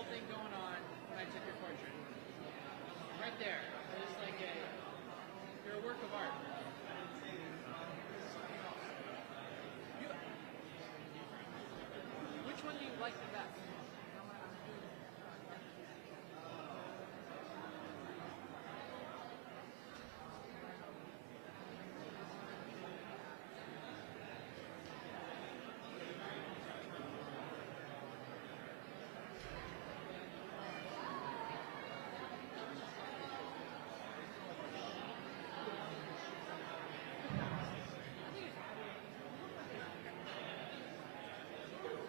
whole thing going on when I took your portrait. Right there. It's like you're a work of art. Which one do you like the best?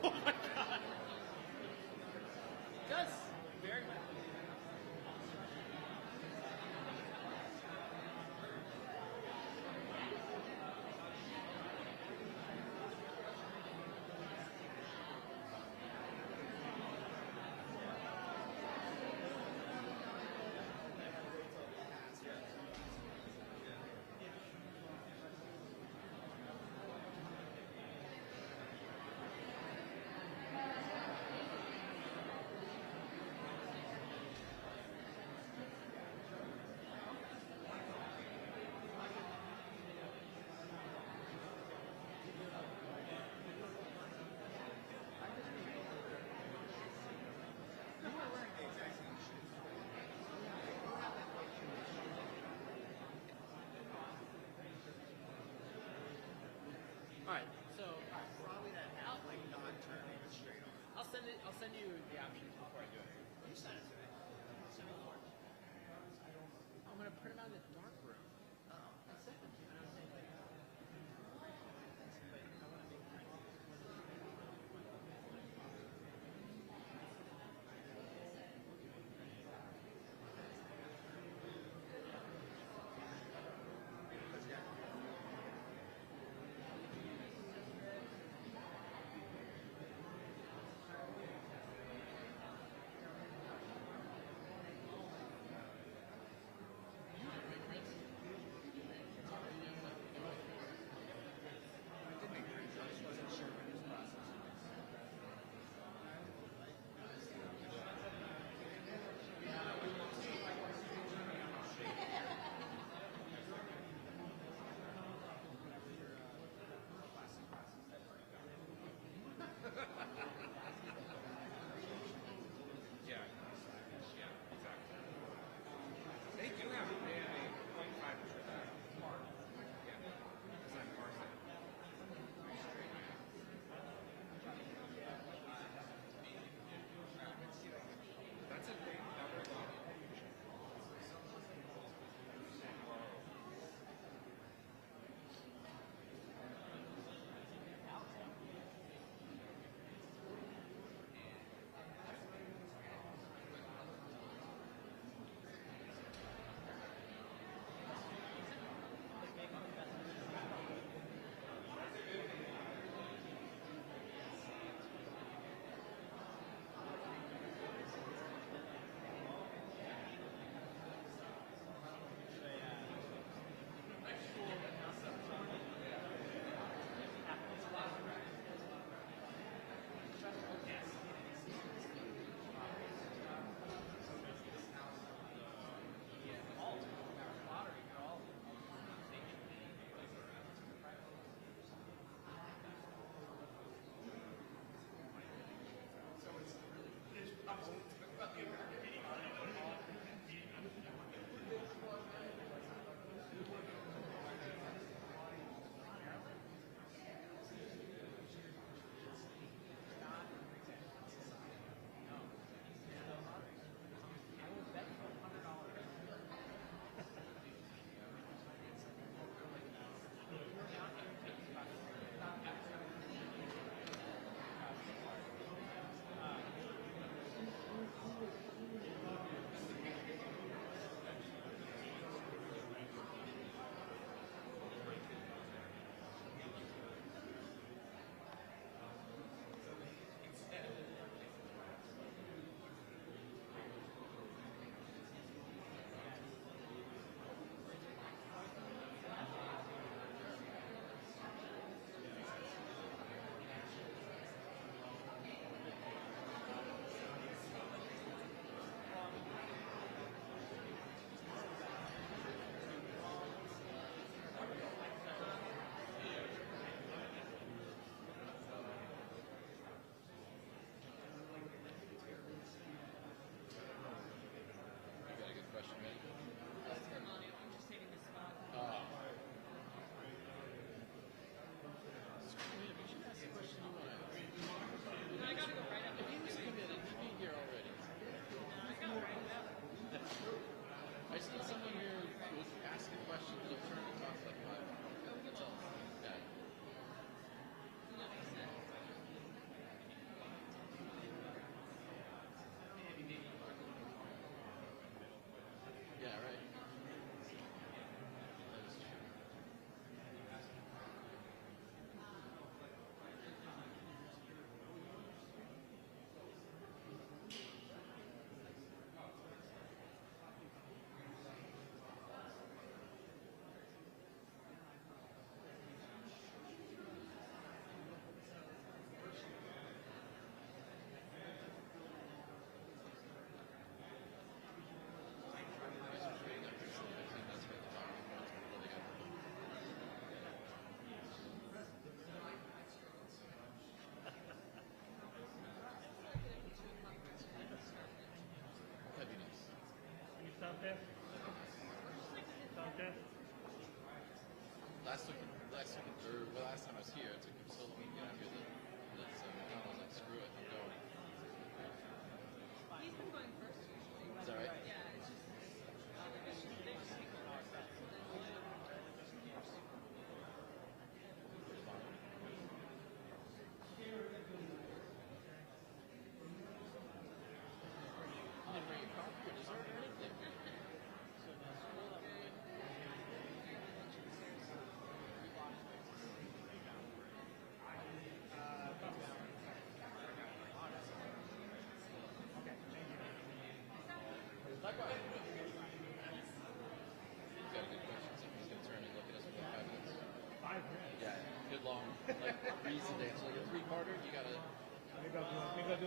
Oh my god! It does very much. Alright, so Probably that half, like not turning it straight on. I'll send you the options before I do it. You sent it to me. Send me more. I'm gonna print them out in the dark room. Oh. I sent them to you, and I was like, wait, I want to make prints.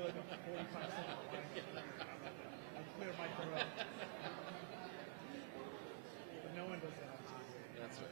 good 45-second line. I clear my throat. But no one does that on TV. That's right.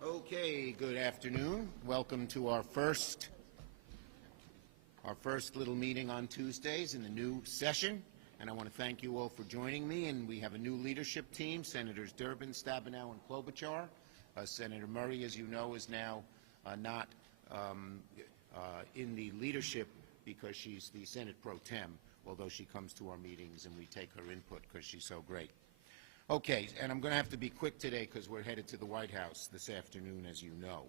Okay, good afternoon. Welcome to our first little meeting on Tuesdays in the new session. And I want to thank you all for joining me. And we have a new leadership team, Senators Durbin, Stabenow, and Klobuchar. Senator Murray, as you know, is now not in the leadership because she's the Senate Pro Tem, although she comes to our meetings and we take her input because she's so great. Okay, and I'm going to have to be quick today because we're headed to the White House this afternoon, as you know.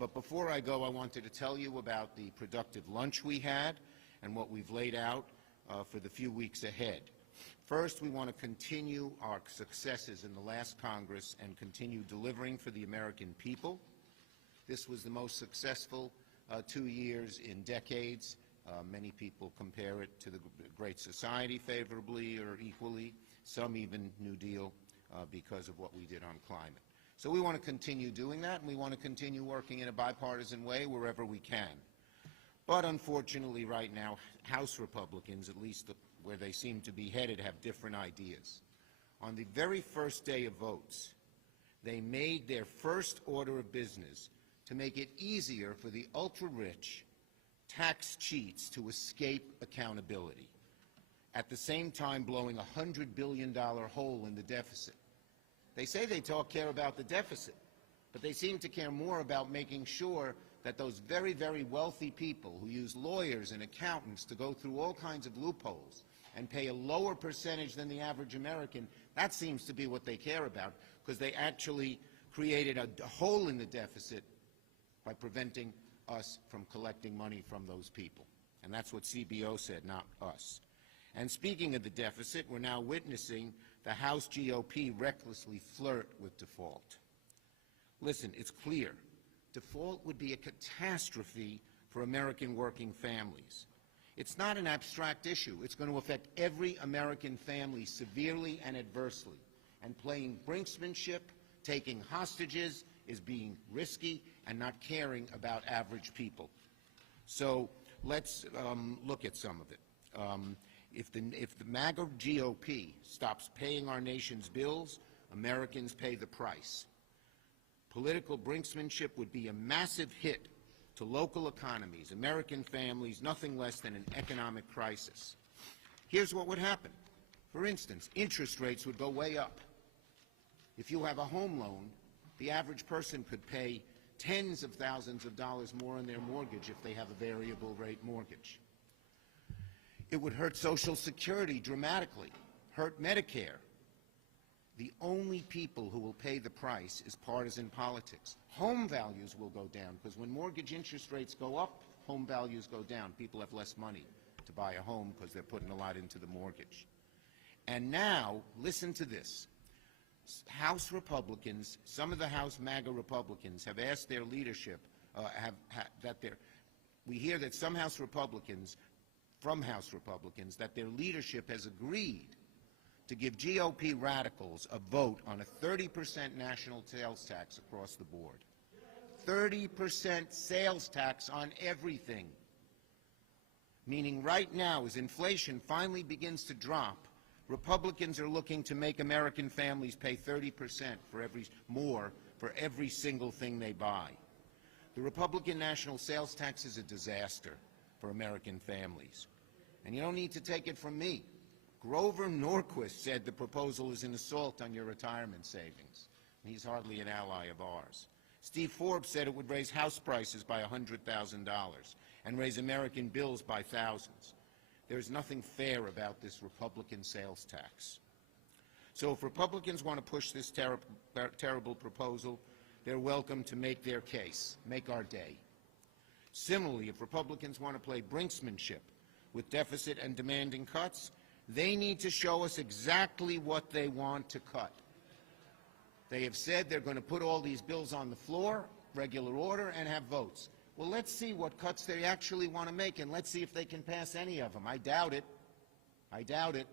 But before I go, I wanted to tell you about the productive lunch we had and what we've laid out for the few weeks ahead. First, we want to continue our successes in the last Congress and continue delivering for the American people. This was the most successful 2 years in decades. Many people compare it to the Great Society favorably or equally, some even New Deal because of what we did on climate. So we want to continue doing that, and we want to continue working in a bipartisan way wherever we can. But unfortunately right now, House Republicans, at least where they seem to be headed, have different ideas. On the very first day of votes, they made their first order of business to make it easier for the ultra-rich tax cheats to escape accountability, at the same time blowing a $100 billion hole in the deficit. They say they care about the deficit, but they seem to care more about making sure that those very, very wealthy people who use lawyers and accountants to go through all kinds of loopholes and pay a lower percentage than the average American, that seems to be what they care about, because they actually created a hole in the deficit by preventing us from collecting money from those people. And that's what CBO said, not us. And speaking of the deficit, we're now witnessing the House GOP recklessly flirt with default. Listen, it's clear. Default would be a catastrophe for American working families. It's not an abstract issue. It's going to affect every American family severely and adversely. And playing brinksmanship, taking hostages, is being risky and not caring about average people. So let's look at some of it. If the MAGA GOP stops paying our nation's bills, Americans pay the price. Political brinksmanship would be a massive hit to local economies, American families, nothing less than an economic crisis. Here's what would happen. For instance, interest rates would go way up. If you have a home loan, the average person could pay tens of thousands of dollars more on their mortgage if they have a variable rate mortgage. It would hurt Social Security dramatically, hurt Medicare. The only people who will pay the price is partisan politics. Home values will go down, because when mortgage interest rates go up, home values go down. People have less money to buy a home because they're putting a lot into the mortgage. And now, listen to this. House Republicans, some of the House MAGA Republicans have asked their leadership, we hear that some House Republicans, that their leadership has agreed to give GOP radicals a vote on a 30% national sales tax across the board. 30% sales tax on everything. Meaning right now, as inflation finally begins to drop, Republicans are looking to make American families pay 30% more for every single thing they buy. The Republican national sales tax is a disaster for American families. And you don't need to take it from me. Grover Norquist said the proposal is an assault on your retirement savings. He's hardly an ally of ours. Steve Forbes said it would raise house prices by $100,000 and raise American bills by thousands. There's nothing fair about this Republican sales tax. So if Republicans want to push this terrible proposal, they're welcome to make their case, make our day. Similarly, if Republicans want to play brinksmanship with deficit and demanding cuts, they need to show us exactly what they want to cut. They have said they're going to put all these bills on the floor, regular order, and have votes. Well, let's see what cuts they actually want to make, and let's see if they can pass any of them. I doubt it. I doubt it.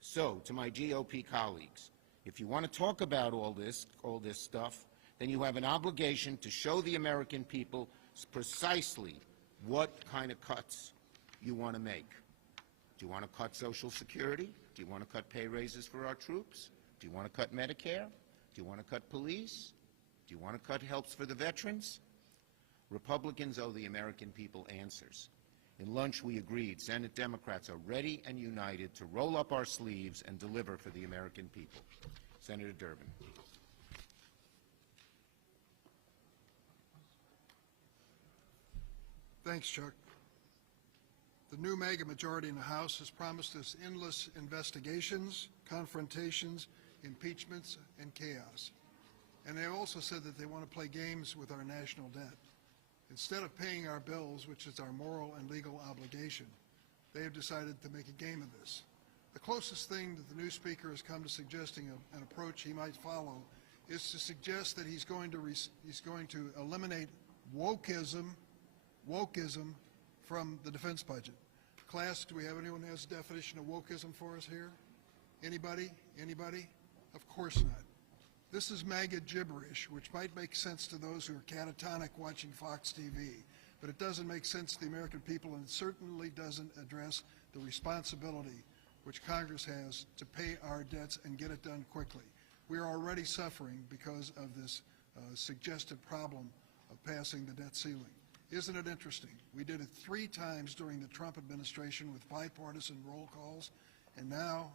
So, to my GOP colleagues, if you want to talk about all this stuff, then you have an obligation to show the American people precisely what kind of cuts you want to make. Do you want to cut Social Security? Do you want to cut pay raises for our troops? Do you want to cut Medicare? Do you want to cut police? Do you want to cut helps for the veterans? Republicans owe the American people answers. In lunch, we agreed Senate Democrats are ready and united to roll up our sleeves and deliver for the American people. Senator Durbin. Thanks, Chuck. The new MAGA majority in the House has promised us endless investigations, confrontations, impeachments, and chaos. And they also said that they want to play games with our national debt. Instead of paying our bills, which is our moral and legal obligation, they have decided to make a game of this. The closest thing that the new speaker has come to suggesting an approach he might follow is to suggest that he's going to eliminate wokeism from the defense budget. Class, do we have anyone who has a definition of wokeism for us here? Anybody? Anybody? Of course not. This is MAGA gibberish, which might make sense to those who are catatonic watching Fox TV, but it doesn't make sense to the American people, and it certainly doesn't address the responsibility which Congress has to pay our debts and get it done quickly. We are already suffering because of this suggested problem of passing the debt ceiling. Isn't it interesting? We did it 3 times during the Trump administration with bipartisan roll calls, and now,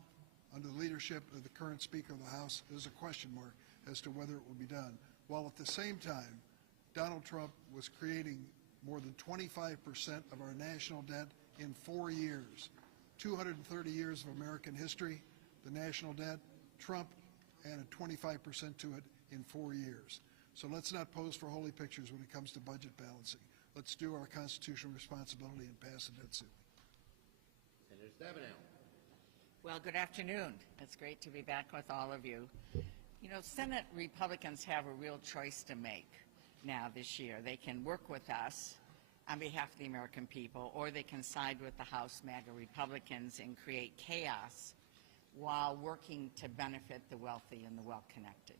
under the leadership of the current Speaker of the House, there's a question mark as to whether it will be done. While at the same time, Donald Trump was creating more than 25% of our national debt in 4 years. 230 years of American history, the national debt, Trump added 25% to it in 4 years. So let's not pose for holy pictures when it comes to budget balancing. Let's do our constitutional responsibility and pass the debt ceiling. Senator Stabenow. Well, good afternoon. It's great to be back with all of you. You know, Senate Republicans have a real choice to make now this year. They can work with us on behalf of the American people, or they can side with the House MAGA Republicans and create chaos while working to benefit the wealthy and the well-connected.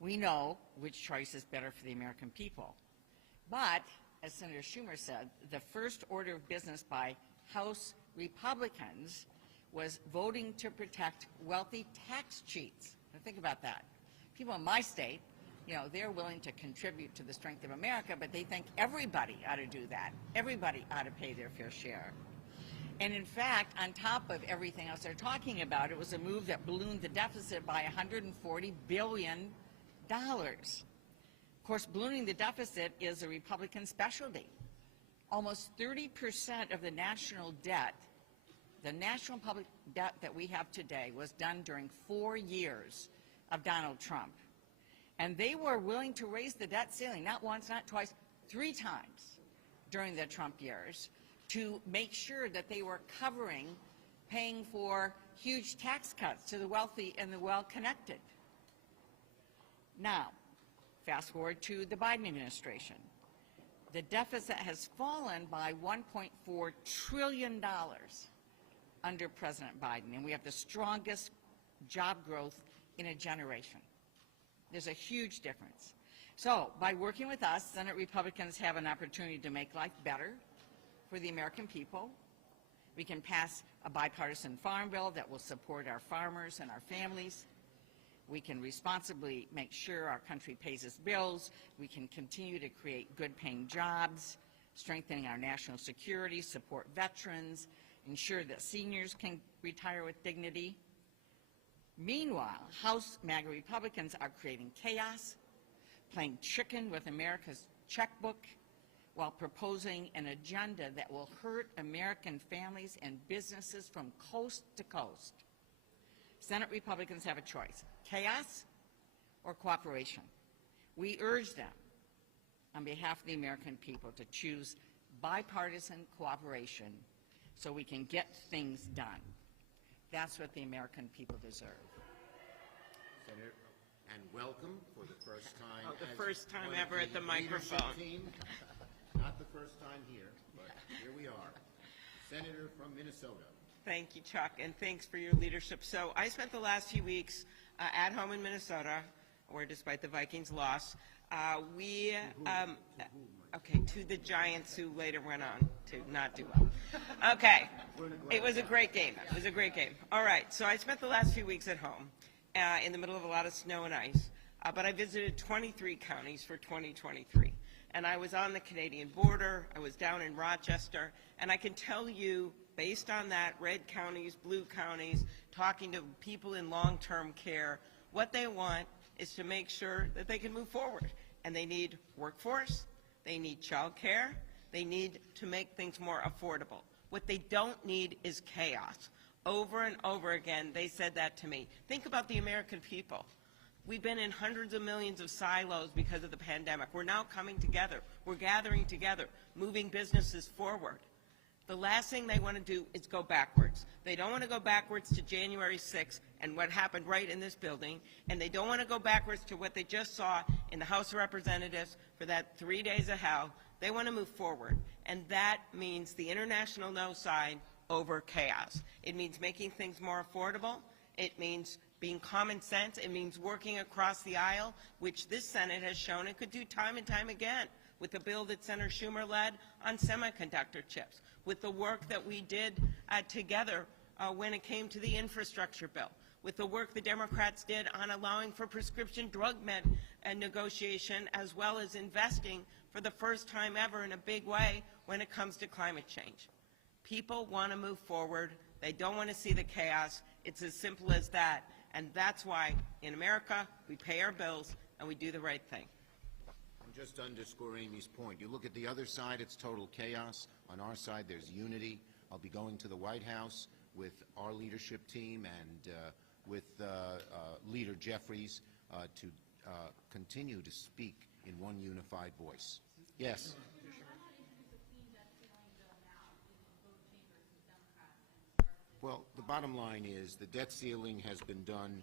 We know which choice is better for the American people. But, as Senator Schumer said, the first order of business by House Republicans was voting to protect wealthy tax cheats. Now think about that. People in my state, you know, they're willing to contribute to the strength of America, but they think everybody ought to do that. Everybody ought to pay their fair share. And in fact, on top of everything else they're talking about, it was a move that ballooned the deficit by $140 billion. Of course, ballooning the deficit is a Republican specialty. Almost 30% of the national debt, the national public debt that we have today, was done during 4 years of Donald Trump. And they were willing to raise the debt ceiling, not once, not twice, 3 times during the Trump years, to make sure that they were paying for huge tax cuts to the wealthy and the well-connected. Now, fast forward to the Biden administration. The deficit has fallen by $1.4 trillion under President Biden, and we have the strongest job growth in a generation. There's a huge difference. So, by working with us, Senate Republicans have an opportunity to make life better for the American people. We can pass a bipartisan farm bill that will support our farmers and our families. We can responsibly make sure our country pays its bills. We can continue to create good-paying jobs, strengthening our national security, support veterans, ensure that seniors can retire with dignity. Meanwhile, House MAGA Republicans are creating chaos, playing chicken with America's checkbook, while proposing an agenda that will hurt American families and businesses from coast to coast. Senate Republicans have a choice: chaos or cooperation. We urge them, on behalf of the American people, to choose bipartisan cooperation so we can get things done. That's what the American people deserve. Senator, and welcome for the first time. Oh, the as first time one of ever at the leadership microphone. Team. Not the first time here, but here we are. Senator from Minnesota. Thank you, Chuck, and thanks for your leadership. So I spent the last few weeks at home in Minnesota, where despite the Vikings' loss, to the Giants, who later went on to not do well. Okay, it was a great game. It was a great game. All right, so I spent the last few weeks at home in the middle of a lot of snow and ice, but I visited 23 counties for 2023. And I was on the Canadian border, I was down in Rochester, and I can tell you, based on that, red counties, blue counties, talking to people in long-term care, what they want is to make sure that they can move forward. And they need workforce, they need child care, they need to make things more affordable. What they don't need is chaos. Over and over again, they said that to me. Think about the American people. We've been in hundreds of millions of silos because of the pandemic. We're now coming together. We're gathering together, moving businesses forward. The last thing they want to do is go backwards. They don't want to go backwards to January 6th and what happened right in this building, and they don't want to go backwards to what they just saw in the House of Representatives for that 3 days of hell. They want to move forward, and that means the international no sign over chaos. It means making things more affordable. It means being common sense. It means working across the aisle, which this Senate has shown it could do time and time again, with the bill that Senator Schumer led on semiconductor chips, with the work that we did together when it came to the infrastructure bill, with the work the Democrats did on allowing for prescription drug negotiation, as well as investing for the first time ever in a big way when it comes to climate change. People want to move forward. They don't want to see the chaos. It's as simple as that. And that's why in America we pay our bills and we do the right thing. And just to underscore Amy's point, you look at the other side, it's total chaos. On our side, there's unity. I'll be going to the White House with our leadership team and with Leader Jeffries to continue to speak in one unified voice. Yes. Well, the bottom line is the debt ceiling has been done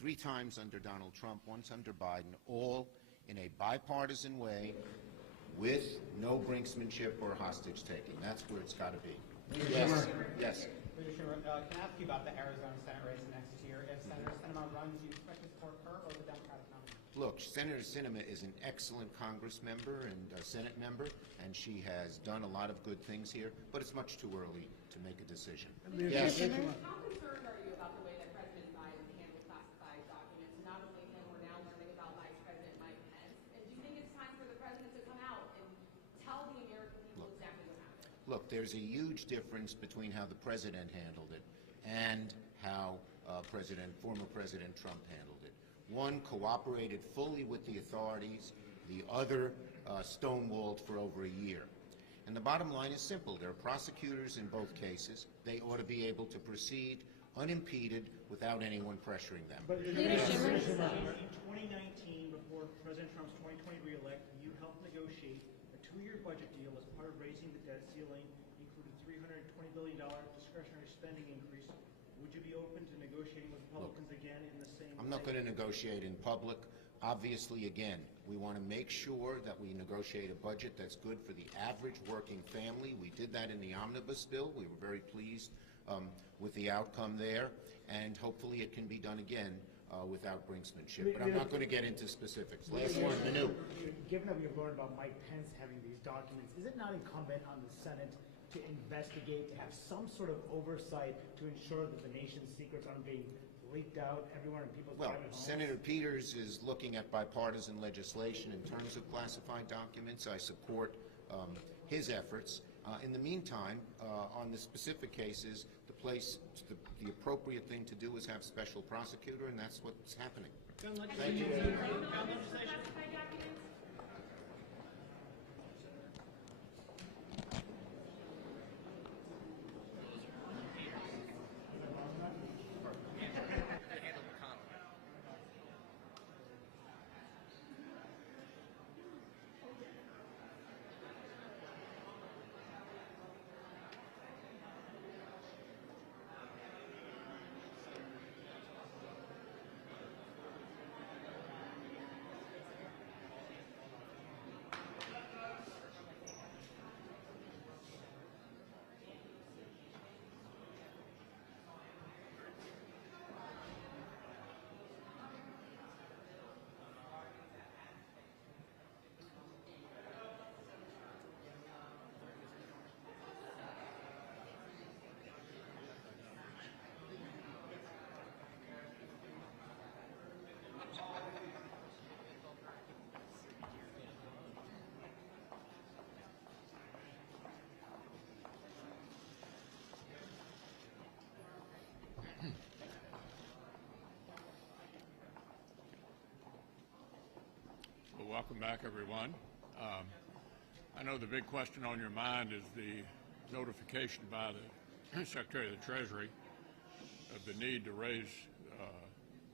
3 times under Donald Trump, once under Biden, all in a bipartisan way with no brinksmanship or hostage-taking. That's where it's got to be. Yes. Yes. Leader Schumer, can I ask you about the Arizona Senate race next year? If Senator Sinema runs, do you expect to support her or the Democratic nominee? Look, Senator Sinema is an excellent Congress member and Senate member, and she has done a lot of good things here, but it's much too early to make a decision. Yes. How concerned are you about the way that President Biden handled classified documents? Not only him, we're now learning about Vice President Mike Pence. And do you think it's time for the president to come out and tell the American people exactly what happened? Look, there's a huge difference between how the president handled it and how former President Trump handled it. One cooperated fully with the authorities, the other stonewalled for over a year. And the bottom line is simple. There are prosecutors in both cases. They ought to be able to proceed unimpeded without anyone pressuring them. But in 2019, before President Trump's 2020 reelect, you helped negotiate a 2-year budget deal as part of raising the debt ceiling, including $320 billion discretionary spending increase. Would you be open to negotiating with Republicans again in the same I'm not going to negotiate in public. Obviously, again, we want to make sure that we negotiate a budget that's good for the average working family. We did that in the omnibus bill. We were very pleased with the outcome there, and hopefully it can be done again without brinksmanship. But I'm not going to get into specifics. Last one, Manu. Given that we have learned about Mike Pence having these documents, is it not incumbent on the Senate to investigate, to have some sort of oversight to ensure that the nation's secrets aren't being leaked out everywhere in people's Well, private homes? Senator Peters is looking at bipartisan legislation in terms of classified documents. I support his efforts. In the meantime, on the specific cases, the appropriate thing to do is have special prosecutor, and that's what's happening. Thank you. Classified documents? Welcome back, everyone. I know the big question on your mind is the notification by the Secretary of the Treasury of the need to raise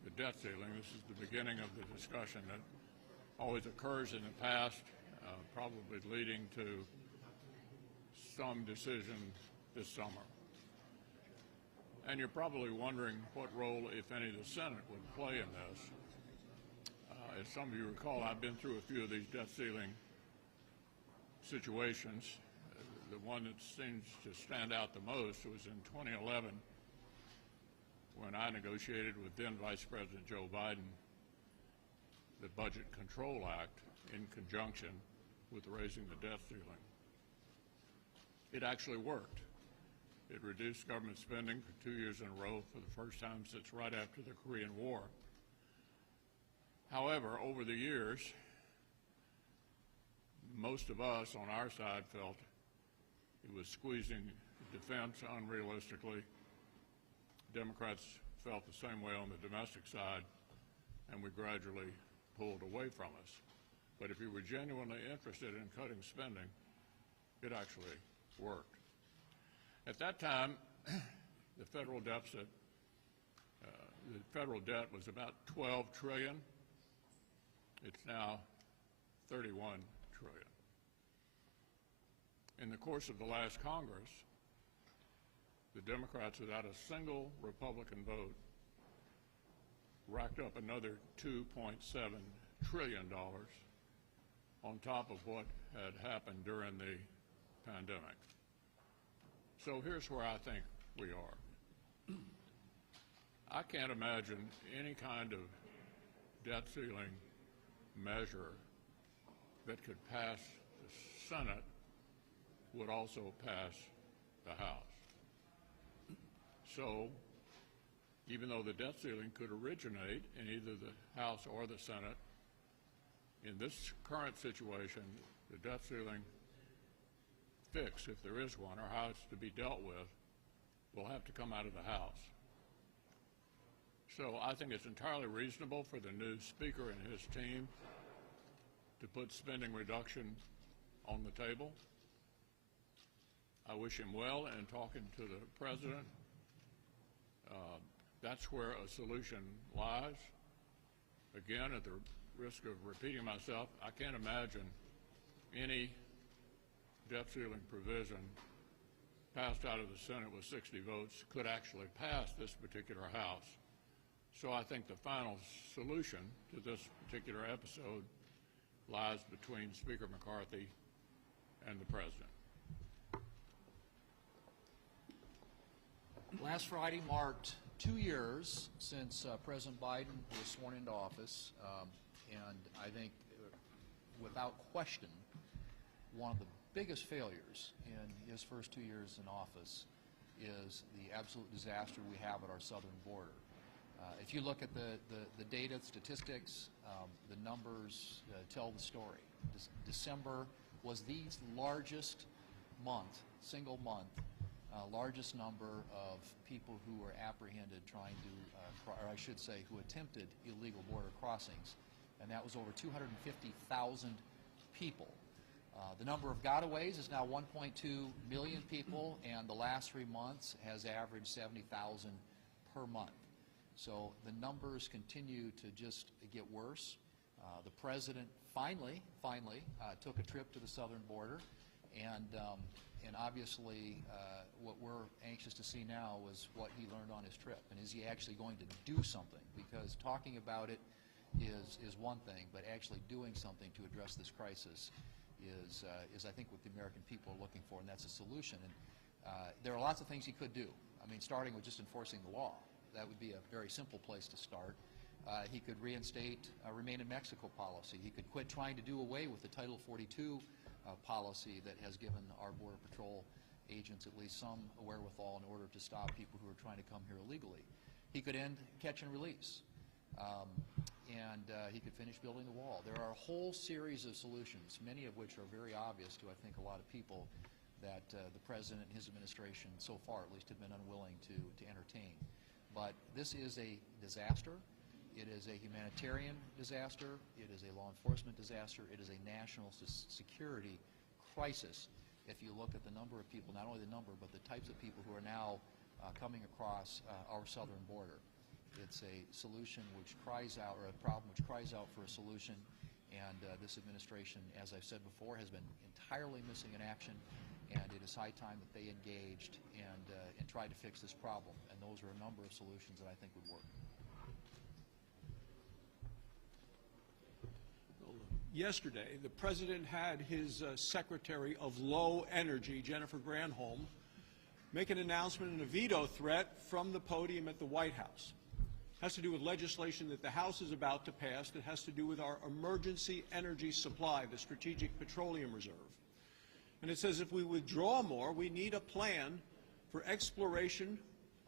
the debt ceiling. This is the beginning of the discussion that always occurs in the past, probably leading to some decision this summer. And you're probably wondering what role, if any, the Senate would play in this. As some of you recall, I've been through a few of these debt ceiling situations. The one that seems to stand out the most was in 2011 when I negotiated with then Vice President Joe Biden the Budget Control Act in conjunction with raising the debt ceiling. It actually worked. It reduced government spending for 2 years in a row for the first time since right after the Korean War. However, over the years, most of us on our side felt it was squeezing defense unrealistically. Democrats felt the same way on the domestic side, and we gradually pulled away from us. But if you were genuinely interested in cutting spending, it actually worked. At that time, the federal deficit, the federal debt was about $12 trillion. It's now $31 trillion. In the course of the last Congress, the Democrats, without a single Republican vote, racked up another $2.7 trillion on top of what had happened during the pandemic. So here's where I think we are. I can't imagine any kind of debt ceiling measure that could pass the Senate would also pass the House. So even though the debt ceiling could originate in either the House or the Senate, in this current situation, the debt ceiling fix, if there is one, or how it's to be dealt with, will have to come out of the House. So I think it's entirely reasonable for the new Speaker and his team to put spending reduction on the table. I wish him well in talking to the President. That's where a solution lies. Again, at the risk of repeating myself, I can't imagine any debt ceiling provision passed out of the Senate with 60 votes could actually pass this particular House. So I think the final solution to this particular episode lies between Speaker McCarthy and the President. Last Friday marked 2 years since President Biden was sworn into office, and I think, without question, one of the biggest failures in his first 2 years in office is the absolute disaster we have at our southern border. If you look at the data, statistics, the numbers tell the story. December was the largest month, single month, largest number of people who were apprehended trying to, or I should say, who attempted illegal border crossings, and that was over 250,000 people. The number of gotaways is now 1.2 million people, and the last 3 months has averaged 70,000 per month. So the numbers continue to just get worse. The President finally took a trip to the southern border, and obviously what we're anxious to see now is what he learned on his trip, and is he actually going to do something? Because talking about it is one thing, but actually doing something to address this crisis is I think what the American people are looking for, and that's a solution. And there are lots of things he could do. I mean, starting with just enforcing the law. That would be a very simple place to start. He could reinstate Remain in Mexico policy. He could quit trying to do away with the Title 42 policy that has given our Border Patrol agents at least some wherewithal in order to stop people who are trying to come here illegally. He could end catch and release. And he could finish building the wall. There are a whole series of solutions, many of which are very obvious to, I think, a lot of people that the President and his administration so far at least have been unwilling to entertain. But this is a disaster. It is a humanitarian disaster. It is a law enforcement disaster. It is a national security crisis. If you look at the number of people, not only the number, but the types of people who are now coming across our southern border. It's a solution which cries out, or a problem which cries out for a solution, and this administration, as I've said before, has been entirely missing in action, and it is high time that they engaged and tried to fix this problem, and those are a number of solutions that I think would work. Yesterday, the President had his Secretary of Low Energy, Jennifer Granholm, make an announcement and a veto threat from the podium at the White House. It has to do with legislation that the House is about to pass that has to do with our emergency energy supply, the Strategic Petroleum Reserve. And it says if we withdraw more, we need a plan for exploration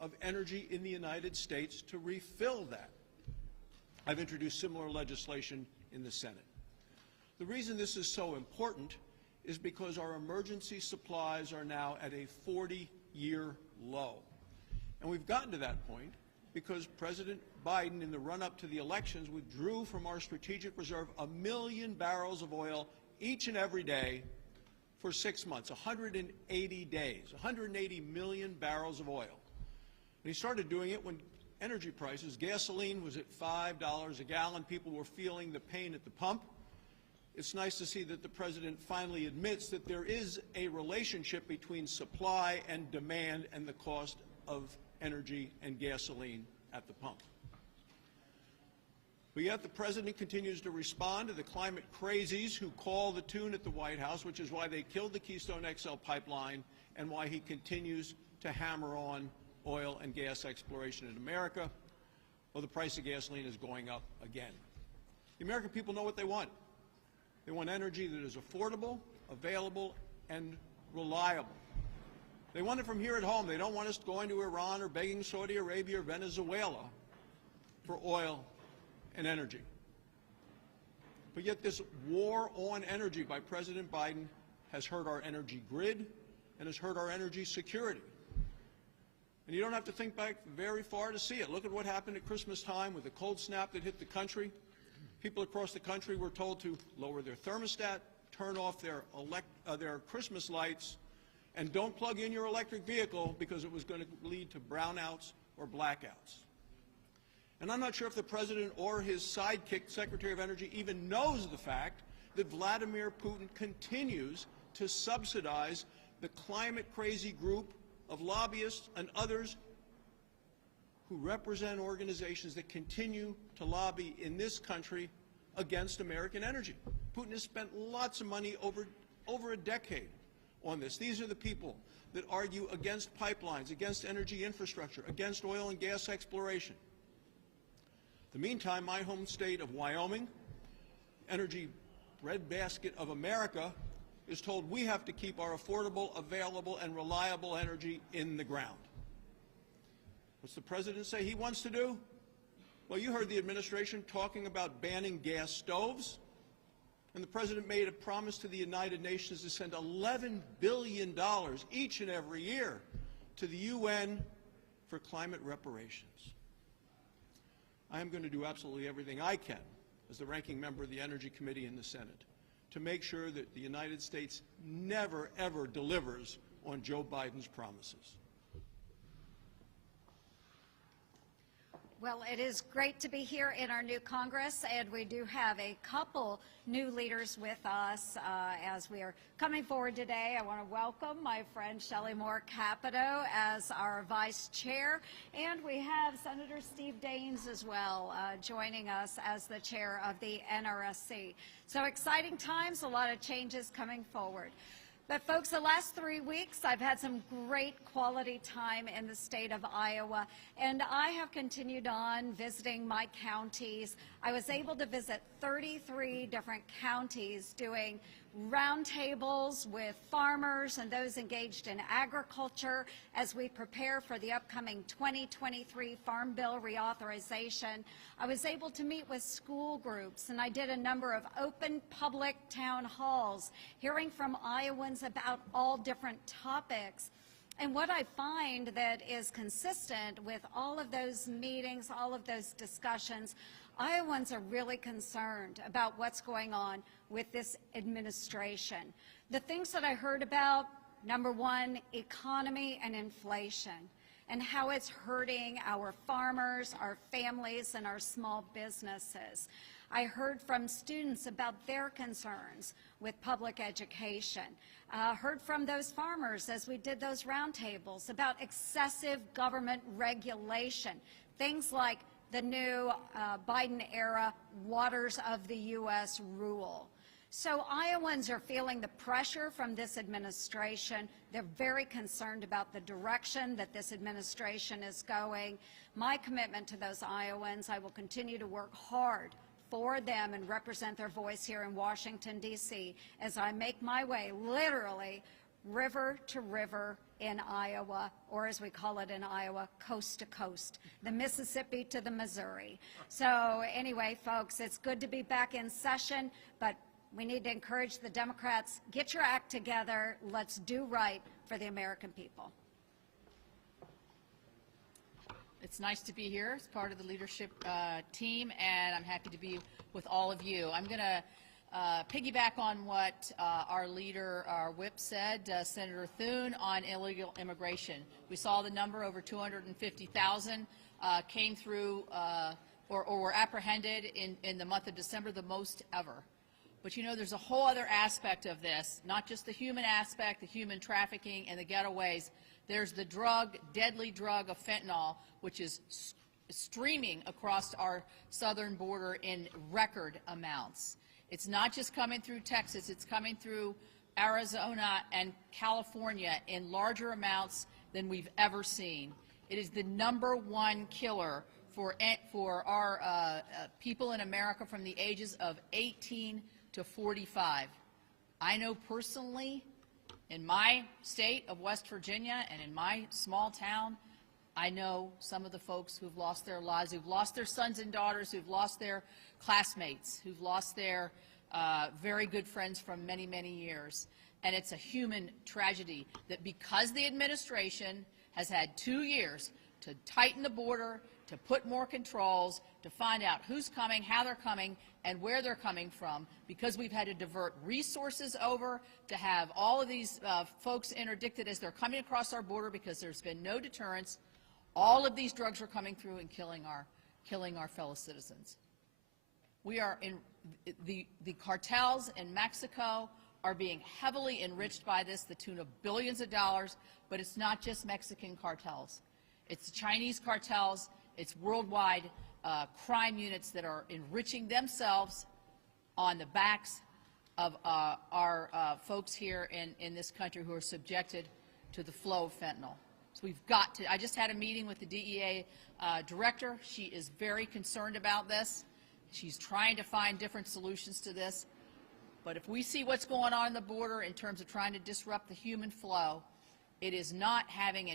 of energy in the United States to refill that. I've introduced similar legislation in the Senate. The reason this is so important is because our emergency supplies are now at a 40-year low. And we've gotten to that point because President Biden, in the run-up to the elections, withdrew from our strategic reserve 1 million barrels of oil each and every day for 6 months, 180 days, 180 million barrels of oil. And he started doing it when energy prices, gasoline was at $5 a gallon. People were feeling the pain at the pump. It's nice to see that the President finally admits that there is a relationship between supply and demand and the cost of energy and gasoline at the pump. But yet the President continues to respond to the climate crazies who call the tune at the White House, which is why they killed the Keystone XL pipeline and why he continues to hammer on oil and gas exploration in America. Well, the price of gasoline is going up again. The American people know what they want. They want energy that is affordable, available, and reliable. They want it from here at home. They don't want us going to Iran or begging Saudi Arabia or Venezuela for oil and energy. But yet this war on energy by President Biden has hurt our energy grid and has hurt our energy security. And you don't have to think back very far to see it. Look at what happened at Christmas time with the cold snap that hit the country. People across the country were told to lower their thermostat, turn off their Christmas lights, and don't plug in your electric vehicle because it was going to lead to brownouts or blackouts. And I'm not sure if the President or his sidekick, Secretary of Energy, even knows the fact that Vladimir Putin continues to subsidize the climate-crazy group of lobbyists and others who represent organizations that continue to lobby in this country against American energy. Putin has spent lots of money over a decade on this. These are the people that argue against pipelines, against energy infrastructure, against oil and gas exploration. In the meantime, my home state of Wyoming, energy breadbasket of America, is told we have to keep our affordable, available, and reliable energy in the ground. What's the President say he wants to do? Well, you heard the administration talking about banning gas stoves, and the President made a promise to the United Nations to send $11 billion each and every year to the UN for climate reparations. I am going to do absolutely everything I can as the ranking member of the Energy Committee in the Senate to make sure that the United States never, ever delivers on Joe Biden's promises. Well, it is great to be here in our new Congress, and we do have a couple new leaders with us as we are coming forward today. I want to welcome my friend Shelley Moore Capito as our vice chair, and we have Senator Steve Daines as well joining us as the chair of the NRSC. So exciting times, a lot of changes coming forward. But folks, the last 3 weeks, I've had some great quality time in the state of Iowa, and I have continued on visiting my counties. I was able to visit 33 different counties doing roundtables with farmers and those engaged in agriculture as we prepare for the upcoming 2023 Farm Bill reauthorization. I was able to meet with school groups, and I did a number of open public town halls, hearing from Iowans about all different topics. And what I find that is consistent with all of those meetings, all of those discussions, Iowans are really concerned about what's going on with this administration. The things that I heard about, number one, economy and inflation, and how it's hurting our farmers, our families, and our small businesses. I heard from students about their concerns with public education. Heard from those farmers as we did those roundtables about excessive government regulation, things like the new Biden-era Waters of the U.S. rule. So Iowans are feeling the pressure from this administration. They're very concerned about the direction that this administration is going. My commitment to those Iowans, I will continue to work hard for them and represent their voice here in Washington, D.C. as I make my way literally river to river in Iowa, or as we call it in Iowa, coast to coast, the Mississippi to the Missouri. So anyway, folks, it's good to be back in session, but we need to encourage the Democrats, get your act together, let's do right for the American people. It's nice to be here as part of the leadership team, and I'm happy to be with all of you. I'm going to piggyback on what our leader, our whip said, Senator Thune, on illegal immigration. We saw the number, over 250,000 came through or were apprehended in the month of December, the most ever. But you know, there's a whole other aspect of this, not just the human aspect, the human trafficking and the getaways. There's the drug, deadly drug of fentanyl, which is streaming across our southern border in record amounts. It's not just coming through Texas, it's coming through Arizona and California in larger amounts than we've ever seen. It is the #1 killer for our people in America from the ages of 18 to 45. I know personally, in my state of West Virginia and in my small town, I know some of the folks who've lost their lives, who've lost their sons and daughters, who've lost their classmates, who've lost their very good friends from many, many years. And it's a human tragedy that because the administration has had 2 years to tighten the border, to put more controls, to find out who's coming, how they're coming, and where they're coming from, because we've had to divert resources over to have all of these folks interdicted as they're coming across our border because there's been no deterrence. All of these drugs are coming through and killing our fellow citizens. We are in the cartels in Mexico are being heavily enriched by this, the tune of billions of dollars, but it's not just Mexican cartels. It's Chinese cartels, it's worldwide crime units that are enriching themselves on the backs of our folks here in this country who are subjected to the flow of fentanyl. So we've got to, I just had a meeting with the DEA director. She is very concerned about this. She's trying to find different solutions to this. But if we see what's going on the border in terms of trying to disrupt the human flow, it is having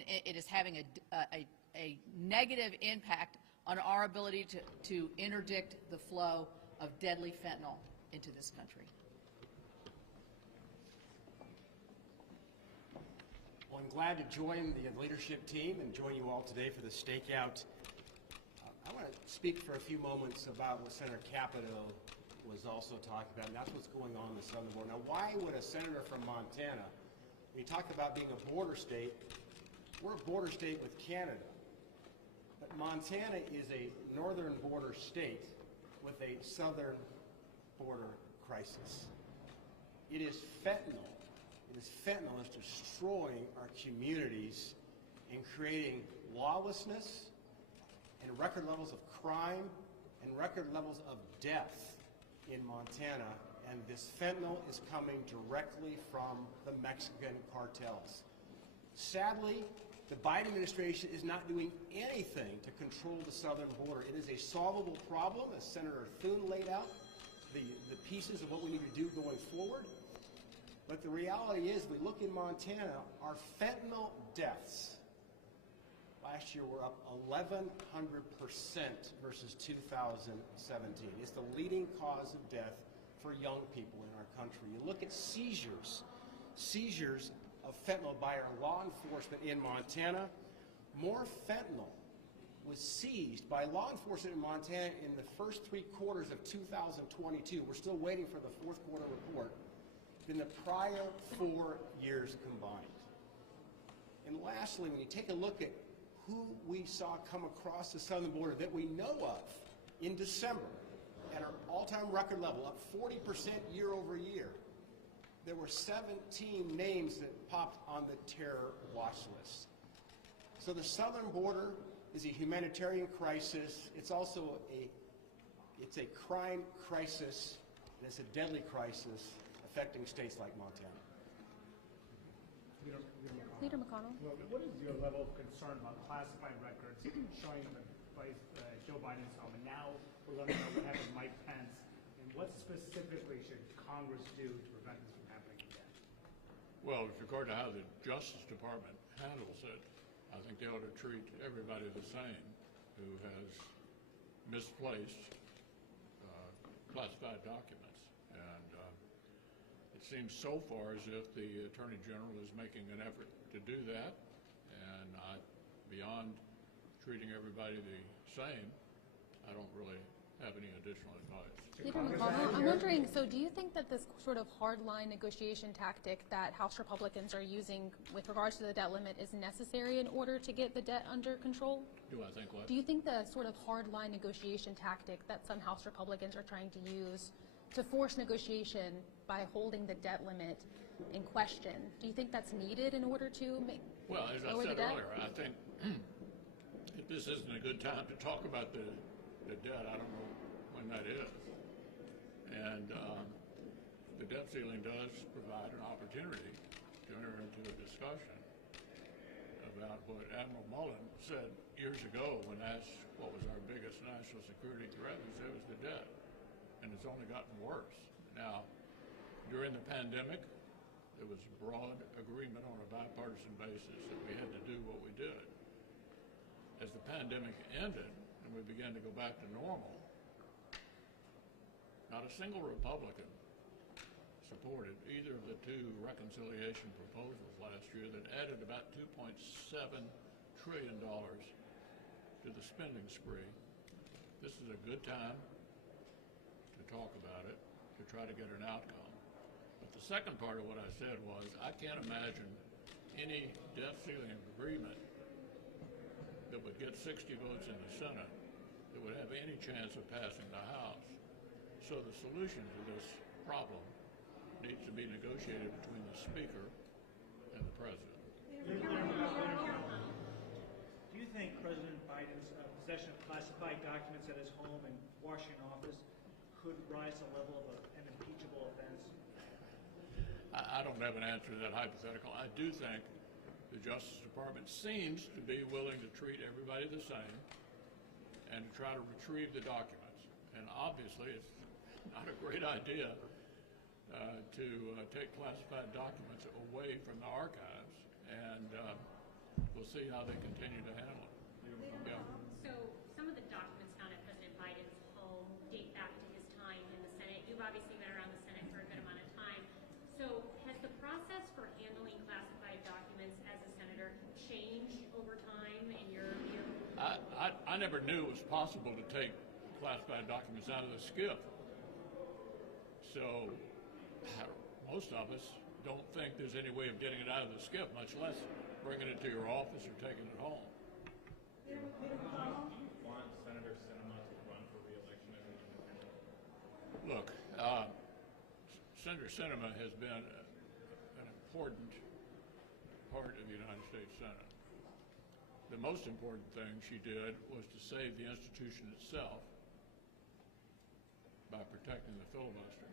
a negative impact on our ability to interdict the flow of deadly fentanyl into this country. Well, I'm glad to join the leadership team and join you all today for the stakeout. I want to speak for a few moments about what Senator Capito was also talking about, and that's what's going on in the southern border. Now, why would a senator from Montana, when you talk about being a border state, we're a border state with Canada, but Montana is a northern border state with a southern border crisis. It is fentanyl. It is fentanyl that's destroying our communities and creating lawlessness and record levels of crime and record levels of death in Montana, and this fentanyl is coming directly from the Mexican cartels. Sadly, the Biden administration is not doing anything to control the southern border. It is a solvable problem, as Senator Thune laid out, the pieces of what we need to do going forward. But the reality is, we look in Montana, our fentanyl deaths last year were up 1,100% versus 2017. It's the leading cause of death for young people in our country. You look at seizures of fentanyl by our law enforcement in Montana. More fentanyl was seized by law enforcement in Montana in the first 3 quarters of 2022. We're still waiting for the fourth quarter report, than the prior 4 years combined. And lastly, when you take a look at who we saw come across the southern border that we know of in December at our all-time record level, up 40% year over year, there were 17 names that popped on the terror watch list. So the southern border is a humanitarian crisis. It's also a crime crisis, and it's a deadly crisis affecting states like Montana. Leader McConnell. What is your level of concern about classified records showing Joe Biden's home? And now we're learning about what happened to Mike Pence. And what specifically should Congress do to prevent this from happening again? Well, with regard to how the Justice Department handles it, I think they ought to treat everybody the same who has misplaced classified documents. And it seems so far as if the Attorney General is making an effort to do that. And beyond treating everybody the same, I don't really have any additional advice. Leader McConnell, I'm wondering, so do you think that this sort of hardline negotiation tactic that House Republicans are using with regards to the debt limit is necessary in order to get the debt under control? Do I think what? Do you think the sort of hardline negotiation tactic that some House Republicans are trying to use to force negotiation by holding the debt limit in question, do you think that's needed in order to make Well, as I lower the said debt? earlier, I think if this isn't a good time to talk about the debt, I don't know when that is. And the debt ceiling does provide an opportunity to enter into a discussion about what Admiral Mullen said years ago when asked what was our biggest national security threat. He said it was the debt, and it's only gotten worse. Now, during the pandemic, there was broad agreement on a bipartisan basis that we had to do what we did. As the pandemic ended and we began to go back to normal, not a single Republican supported either of the two reconciliation proposals last year that added about $2.7 trillion to the spending spree. This is a good time to talk about it, to try to get an outcome. But the second part of what I said was, I can't imagine any debt ceiling agreement that would get 60 votes in the Senate that would have any chance of passing the House. So the solution to this problem needs to be negotiated between the Speaker and the President. Do you think President Biden's possession of classified documents at his home in Washington office could rise to the level of an impeachable offense? I don't have an answer to that hypothetical. I do think the Justice Department seems to be willing to treat everybody the same and to try to retrieve the documents. And obviously, it's not a great idea to take classified documents away from the archives, and we'll see how they continue to handle it. Yeah. So some of the documents found at President Biden's home date back to his time in the Senate. You've obviously been around the Senate for a good amount of time. So has the process for handling classified documents as a senator changed over time in your view? I never knew it was possible to take classified documents out of the SCIF. So most of us don't think there's any way of getting it out of the SCIF, much less bringing it to your office or taking it home. Do you want Senator Sinema to run for re-election as an independent? Look, Senator Sinema has been an important part of the United States Senate. The most important thing she did was to save the institution itself by protecting the filibuster.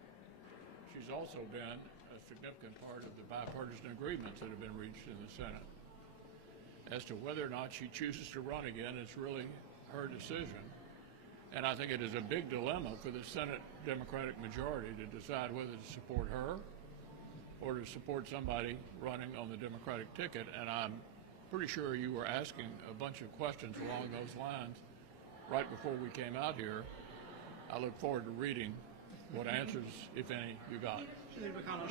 She's also been a significant part of the bipartisan agreements that have been reached in the Senate. As to whether or not she chooses to run again, it's really her decision. And I think it is a big dilemma for the Senate Democratic majority to decide whether to support her or to support somebody running on the Democratic ticket. And I'm pretty sure you were asking a bunch of questions along those lines right before we came out here. I look forward to reading what answers, if any, you got. Senator McConnell,